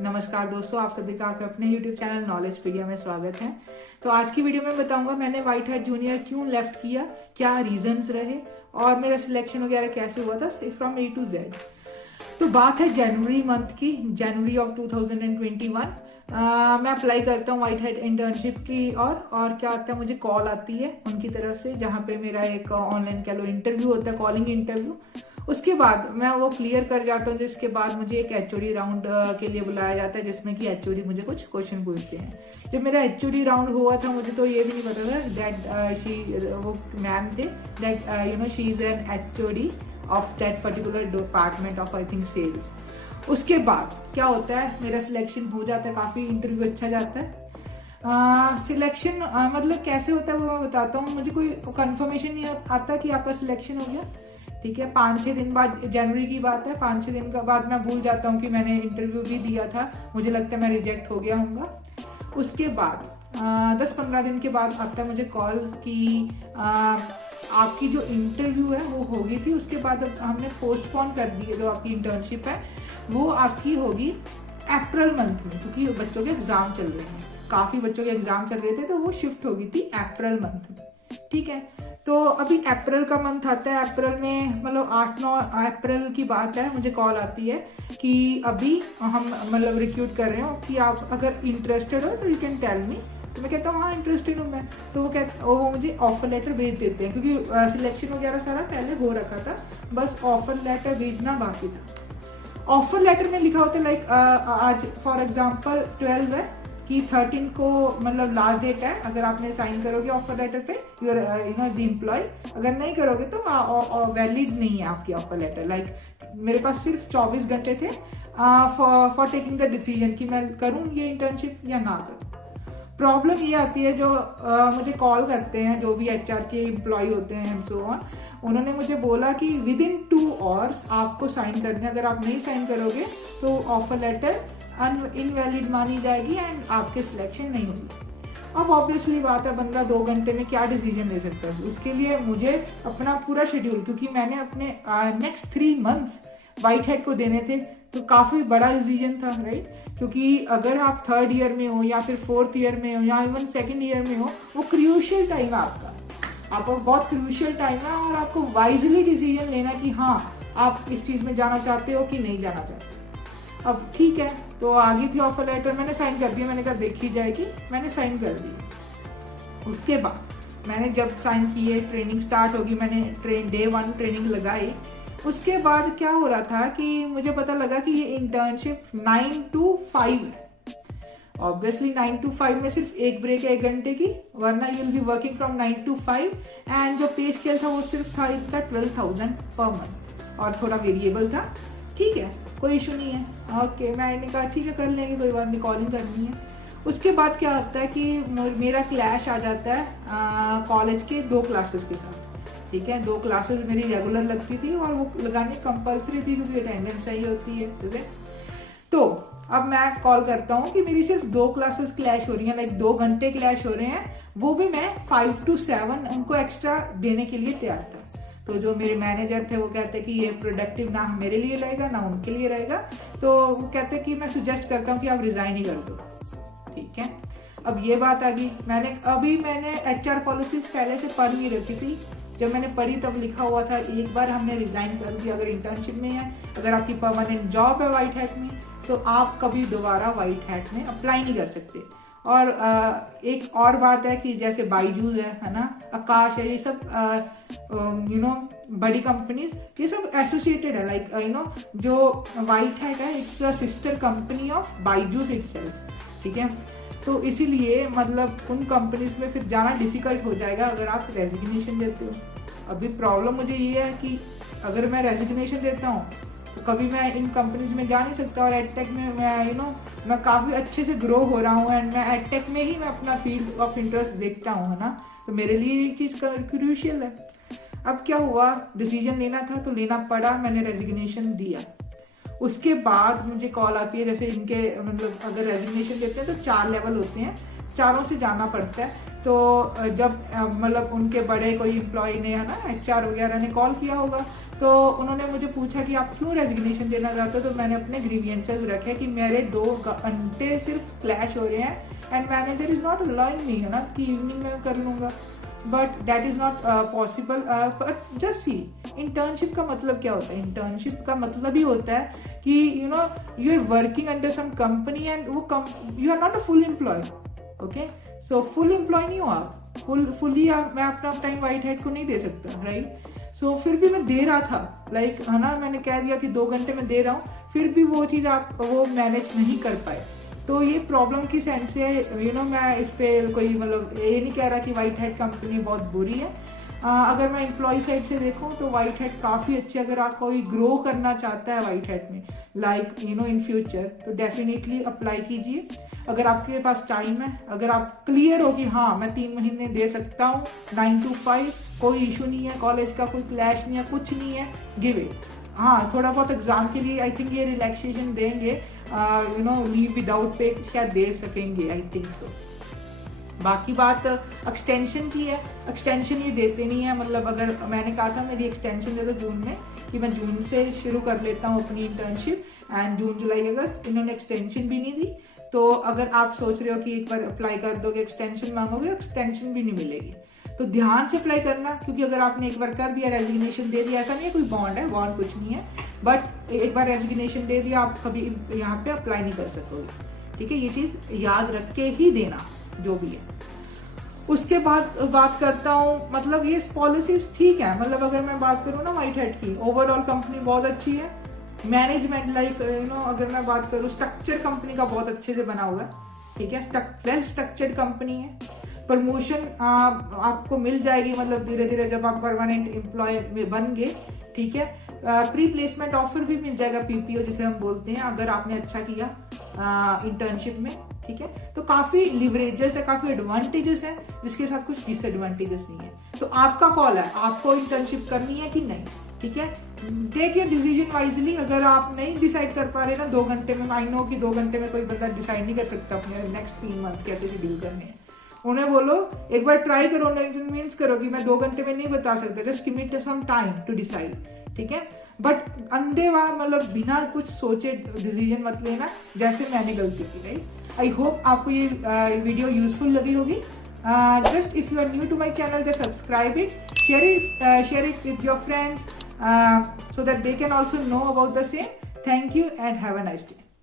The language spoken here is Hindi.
नमस्कार दोस्तों, आप सभी का आपके अपने YouTube चैनल नॉलेज प्रिया में स्वागत है। तो आज की वीडियो में बताऊंगा मैंने व्हाइट हैट जूनियर क्यों लेफ्ट किया, क्या रीजंस रहे और मेरा सिलेक्शन वगैरह कैसे हुआ था फ्रॉम A to Z। तो बात है जनवरी मंथ की, जनवरी ऑफ 2021। मैं अप्लाई करता हूँ व्हाइट हैट इंटर्नशिप की और क्या आता है, मुझे कॉल आती है उनकी तरफ से जहाँ पे मेरा एक ऑनलाइन कह लो इंटरव्यू होता है, कॉलिंग इंटरव्यू। उसके बाद मैं वो क्लियर कर जाता हूँ, जिसके बाद मुझे एक HOD राउंड के लिए बुलाया जाता है, जिसमें कि HOD मुझे कुछ क्वेश्चन पूछते हैं। जब मेरा HOD राउंड हुआ था मुझे तो ये भी नहीं पता था दैट वो मैम थे that she is an HOD of that particular department of I think sales. उसके बाद क्या होता है, मेरा सिलेक्शन हो जाता है, काफ़ी इंटरव्यू अच्छा जाता है। सिलेक्शन मतलब कैसे होता है वो मैं बताता हूँ। मुझे कोई कंफर्मेशन नहीं आता कि आपका सिलेक्शन हो गया, ठीक है। 5-6 दिन बाद, जनवरी की बात है, 5-6 दिन के बाद मैं भूल जाता हूँ कि मैंने इंटरव्यू भी दिया था, मुझे लगता है मैं रिजेक्ट हो गया हूँगा। उसके बाद 10-15 दिन के बाद आता है मुझे कॉल कि आपकी जो इंटरव्यू है वो होगी थी, उसके बाद अब हमने पोस्टपोन कर दी है। जो आपकी इंटर्नशिप है वो आपकी होगी अप्रैल मंथ में, क्योंकि बच्चों के एग्ज़ाम चल रहे हैं, काफ़ी बच्चों के एग्ज़ाम चल रहे थे, तो वो शिफ्ट होगी थी अप्रैल मंथ में, ठीक है। तो अभी अप्रैल का मंथ आता है, अप्रैल में मतलब 8-9 अप्रैल की बात है, मुझे कॉल आती है कि अभी हम मतलब रिक्रूट कर रहे हो कि आप अगर इंटरेस्टेड हो तो यू कैन टेल मी। तो मैं कहता हूँ हाँ इंटरेस्टेड हूँ मैं। तो वो मुझे ऑफर लेटर भेज देते हैं, क्योंकि सिलेक्शन वगैरह सारा पहले हो रखा था, बस ऑफर लेटर भेजना बाकी था। ऑफर लेटर में लिखा होता है लाइक आज फॉर एग्जांपल 12 है कि 13 को मतलब लास्ट डेट है, अगर आपने साइन करोगे ऑफर लेटर पे यूर द एम्प्लॉय, अगर नहीं करोगे तो वैलिड नहीं है आपकी ऑफर लेटर। लाइक मेरे पास सिर्फ 24 घंटे थे फॉर टेकिंग द डिसीजन कि मैं करूँ ये इंटर्नशिप या ना करूँ। प्रॉब्लम ये आती है, जो मुझे कॉल करते हैं, जो भी HR के एम्प्लॉय होते हैं एंड सो ऑन, उन्होंने मुझे बोला कि विदिन 2 आवर्स आपको साइन करना है, अगर आप नहीं साइन करोगे तो ऑफर लेटर इनवैलिड मानी जाएगी एंड आपके सिलेक्शन नहीं होगी। अब ऑब्वियसली बात है, बंदा 2 घंटे में क्या डिसीजन ले सकता है। उसके लिए मुझे अपना पूरा शेड्यूल, क्योंकि मैंने अपने नेक्स्ट 3 मंथ्स व्हाइट हैट को देने थे, तो काफ़ी बड़ा डिसीजन था, राइट। क्योंकि अगर आप 3rd ईयर में हो या फिर 4th ईयर में हो या इवन 2nd ईयर में हो, वो क्रूशियल टाइम है आपका बहुत क्रूशियल टाइम है, और आपको वाइजली डिसीजन लेना कि हाँ आप इस चीज़ में जाना चाहते हो कि नहीं जाना चाहते। अब ठीक है, तो आ गई थी ऑफर लेटर, मैंने साइन कर दिया, मैंने कहा देखी जाएगी, मैंने साइन कर दी। उसके बाद मैंने जब साइन किए, ट्रेनिंग स्टार्ट होगी, मैंने डे 1 ट्रेनिंग लगाई। उसके बाद क्या हो रहा था कि मुझे पता लगा कि ये इंटर्नशिप 9 to 5 है। ऑब्वियसली 9 to 5 में सिर्फ एक ब्रेक है 1 घंटे की, वरना you will be working from 9 to 5। And जो पे स्केल था वो सिर्फ था इनका 12,000 पर मंथ, और थोड़ा वेरिएबल था, ठीक है, कोई इशू नहीं है। ओके, मैंने कहा ठीक है कर लेंगे, कोई बात नहीं, कॉलिंग करनी है। उसके बाद क्या होता है कि मेरा क्लैश आ जाता है कॉलेज के 2 क्लासेस के साथ, ठीक है। 2 क्लासेस मेरी रेगुलर लगती थी और वो लगानी कंपलसरी थी, क्योंकि अटेंडेंस सही होती है, ठीक है। तो अब मैं कॉल करता हूँ कि मेरी सिर्फ 2 क्लासेस क्लैश हो रही हैं, लाइक 2 घंटे क्लैश हो रहे हैं, वो भी मैं 5 to 7 उनको एक्स्ट्रा देने के लिए तैयार था। तो जो मेरे मैनेजर थे वो कहते कि ये प्रोडक्टिव ना मेरे लिए रहेगा ना उनके लिए रहेगा, तो वो कहते कि मैं सुजेस्ट करता हूँ कि आप रिज़ाइन ही कर दो, ठीक है। अब ये बात आ गई, मैंने HR पॉलिसीज पहले से पढ़ नहीं रखी थी। जब मैंने पढ़ी तब लिखा हुआ था एक बार हमने रिज़ाइन कर दिया अगर इंटर्नशिप में है, अगर आपकी परमानेंट जॉब है व्हाइट हैट में, तो आप कभी दोबारा व्हाइट हैट में अप्लाई नहीं कर सकते। और एक और बात है कि जैसे बाईजूस है ना, आकाश है, ये सब बड़ी कंपनीज, ये सब एसोसिएटेड है, लाइक जो व्हाइट हैट है it's the sister company of Byju's itself, ठीक है। तो इसीलिए मतलब उन कंपनीज में फिर जाना डिफ़िकल्ट हो जाएगा अगर आप रेजिग्नेशन देते हो। अभी प्रॉब्लम मुझे ये है कि अगर मैं रेजिग्नेशन देता हूँ तो कभी मैं इन कंपनीज में जा नहीं सकता, और एडटेक में मैं काफ़ी अच्छे से ग्रो हो रहा हूँ, एंड मैं एडटेक में ही मैं अपना फील्ड ऑफ इंटरेस्ट देखता हूँ, है ना। तो मेरे लिए एक चीज़ क्रूशियल है। अब क्या हुआ, डिसीजन लेना था तो लेना पड़ा, मैंने रेजिग्नेशन दिया। उसके बाद मुझे कॉल आती है, जैसे इनके मतलब अगर रेजिग्नेशन देते हैं तो 4 लेवल होते हैं, चारों से जाना पड़ता है। तो जब मतलब उनके बड़े कोई एम्प्लॉय ने, है ना, HR वगैरह ने कॉल किया होगा तो उन्होंने मुझे पूछा कि आप क्यों रेजिग्नेशन देना चाहते हो, तो मैंने अपने ग्रीवियंसेस रखे कि मेरे 2 घंटे सिर्फ क्लैश हो रहे हैं and manager is not allowing me, है ना, कि इवनिंग में कर लूँगा, but that is not possible. But just see, internship का मतलब क्या होता है? इंटर्नशिप का मतलब ही होता है कि you are working under some company and वो you are not a full employee. Okay, so full employee नहीं हो आप, फुली मैं अपना टाइम वाइट हेड को नहीं दे सकता, राइट? सो फिर भी मैं दे रहा था, लाइक है ना, मैंने कह दिया कि 2 घंटे में दे रहा हूँ, फिर भी वो चीज़ आप वो मैनेज नहीं कर पाए। तो ये प्रॉब्लम किस एंड से है, मैं इस पर कोई मतलब ये नहीं कह रहा कि वाइट हेड कंपनी बहुत बुरी है। अगर मैं एम्प्लॉय साइड से देखूँ तो वाइट हेड काफ़ी अच्छी, अगर आप कोई ग्रो करना चाहता है वाइट हेड में, लाइक इन फ्यूचर, तो डेफिनेटली अप्लाई कीजिए। अगर आपके पास टाइम है, अगर आप क्लियर हो कि हाँ मैं 3 महीने दे सकता हूँ 9 to 5, कोई इशू नहीं है, कॉलेज का कोई क्लैश नहीं है, कुछ नहीं है, गिव इट। हाँ, थोड़ा बहुत एग्जाम के लिए आई थिंक ये रिलैक्सेशन देंगे, लीव विदाउट पे शायद दे सकेंगे, आई थिंक सो। बाकी बात एक्सटेंशन की है, एक्सटेंशन ये देते नहीं है, मतलब अगर मैंने कहा था मेरी एक्सटेंशन दे दो जून में, कि मैं जून से शुरू कर लेता हूँ अपनी इंटर्नशिप, एंड जून जुलाई अगस्त इन्होंने एक्सटेंशन भी नहीं दी। तो अगर आप सोच रहे हो कि एक बार अप्लाई कर दोगे, एक्सटेंशन मांगोगे, एक्सटेंशन भी नहीं मिलेगी। तो ध्यान से अप्लाई करना, क्योंकि अगर आपने एक बार कर दिया, रेजिग्नेशन दे दिया, ऐसा नहीं है कोई बॉन्ड है, बॉन्ड कुछ नहीं है, बट एक बार रेजिग्नेशन दे दिया आप कभी यहाँ पे अप्लाई नहीं कर सकोगे, ठीक है? ये चीज़ याद रख के ही देना जो भी है। उसके बाद बात करता हूँ, मतलब ये पॉलिसीज ठीक है, मतलब अगर मैं बात करूँ ना वाइट हेड की, ओवरऑल कंपनी बहुत अच्छी है, मैनेजमेंट लाइक अगर मैं बात करूँ, स्ट्रक्चर कंपनी का बहुत अच्छे से बना हुआ है, ठीक है, वेल स्ट्रक्चर्ड कंपनी है, प्रमोशन आपको मिल जाएगी, मतलब धीरे धीरे जब आप परमानेंट एम्प्लॉय में बन गए, ठीक है। प्री प्लेसमेंट ऑफर भी मिल जाएगा, पीपीओ जिसे हम बोलते हैं, अगर आपने अच्छा किया इंटर्नशिप में, ठीक है। तो काफ़ी लिवरेजेस है, काफ़ी एडवांटेजेस है, जिसके साथ कुछ डिसएडवांटेजेस नहीं है। तो आपका कॉल है, आपको इंटर्नशिप करनी है कि नहीं, ठीक है। Take your decision wisely. अगर आप नहीं डिसाइड कर पा रहे ना 2 घंटे में, आई नो कि 2 घंटे में कोई बंदा डिसाइड नहीं कर सकता अपने नेक्स्ट 3 मंथ कैसे शेड्यूल करने हैं। उन्हें बोलो एक बार ट्राई करो, कन्विंस करो कि मैं 2 घंटे में नहीं बता सकता, just give me some time to decide, ठीक है। बट अंधेवा मतलब बिना कुछ सोचे डिसीजन मत लेना, जैसे मैंने गलती की, राइट। आई होप आपको ये वीडियो यूजफुल लगी होगी। Just if you are new to my channel, just subscribe it, share it with your friends so that they can also know about the same. Thank you and have a nice day.